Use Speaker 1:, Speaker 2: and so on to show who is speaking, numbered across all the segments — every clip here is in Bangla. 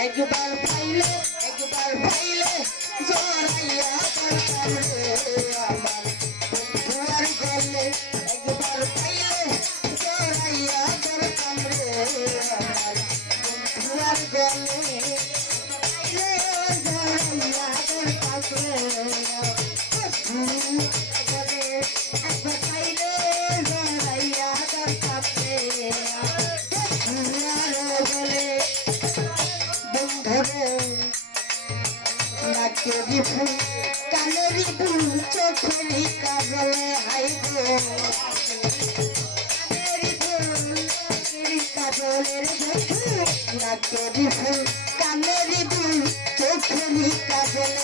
Speaker 1: একবার পাইলে একবার পাইলে জড়াইয়া আমার দুয়ার গলে मेरी काजल आई गो मेरी फूल मेरी काजल रे ना तेरी फूल का मेरी फूल चोखली काजल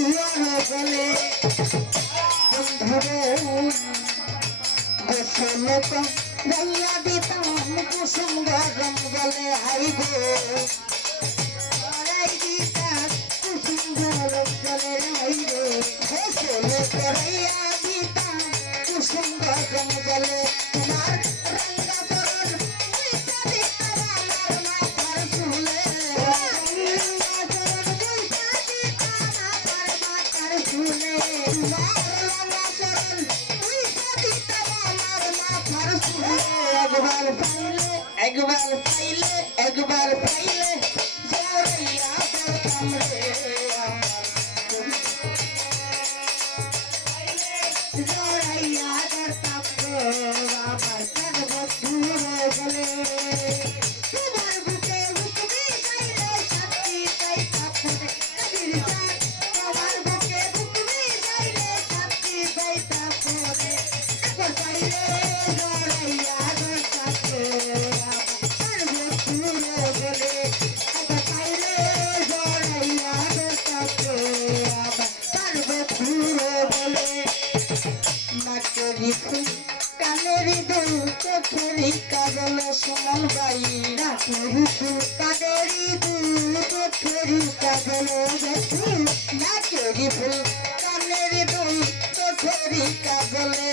Speaker 1: বলে বসলতা বল্লা দিতাম কুসুম গরম বলে হাই গো করাই দিতা কুসুম গরম বলে হাই রে বসলে করাইয়া দিতাম কুসুম গরম বলে ফেরি কাজল সোনাল বাই রাতে হুসু কাদরি দুল ফেরি কাজল রাতে ফুল কানের দুল ফেরি কাজলে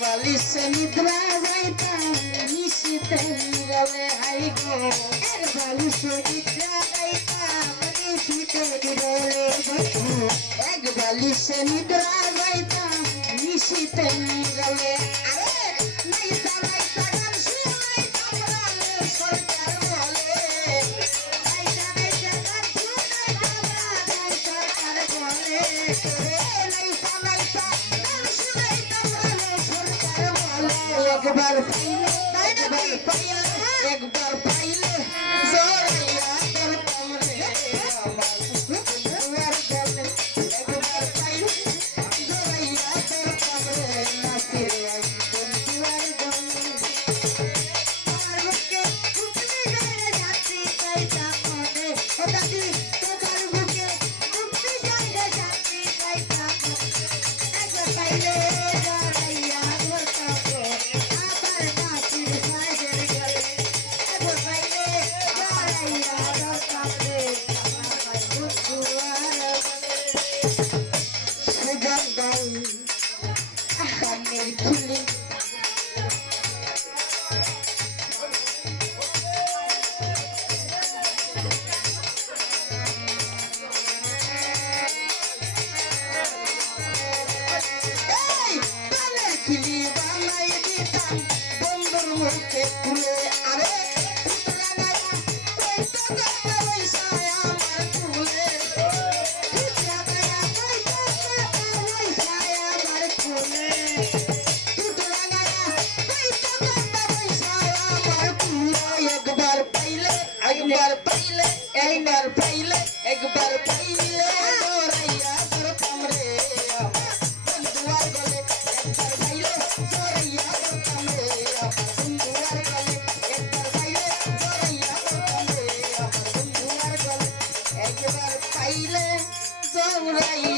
Speaker 1: এক বালিশে নিদ্রা যাইতাম নিশিতে গলে হাই গো। এক বালিশে নিদ্রা যাইতাম নিশিতে গলে এক বালিশে নিদ্রা যাইতাম নিশিতে গলে আরে নাইসা নাইসা গান শুনাইতাম রালে সরকার বলে। নাইসা নাইসা গান শুনাইতাম রালে সরকার বলে। একবার পাইলে একবার পাইলে একবার পাইলে সুগন্ধাই কানের খুলি একবার পাইলে একবার পাইলে একবার পাইলে দৌড়াইয়া করতাম রে আমার বন্ধুয়ার গলে একবার পাইলে দৌড়াইয়া করতাম রে আমার বন্ধুয়ার গলে একবার পাইলে দৌড়াইয়া করতাম রে আমার বন্ধুয়ার গলে একবার পাইলে দৌড়াইয়া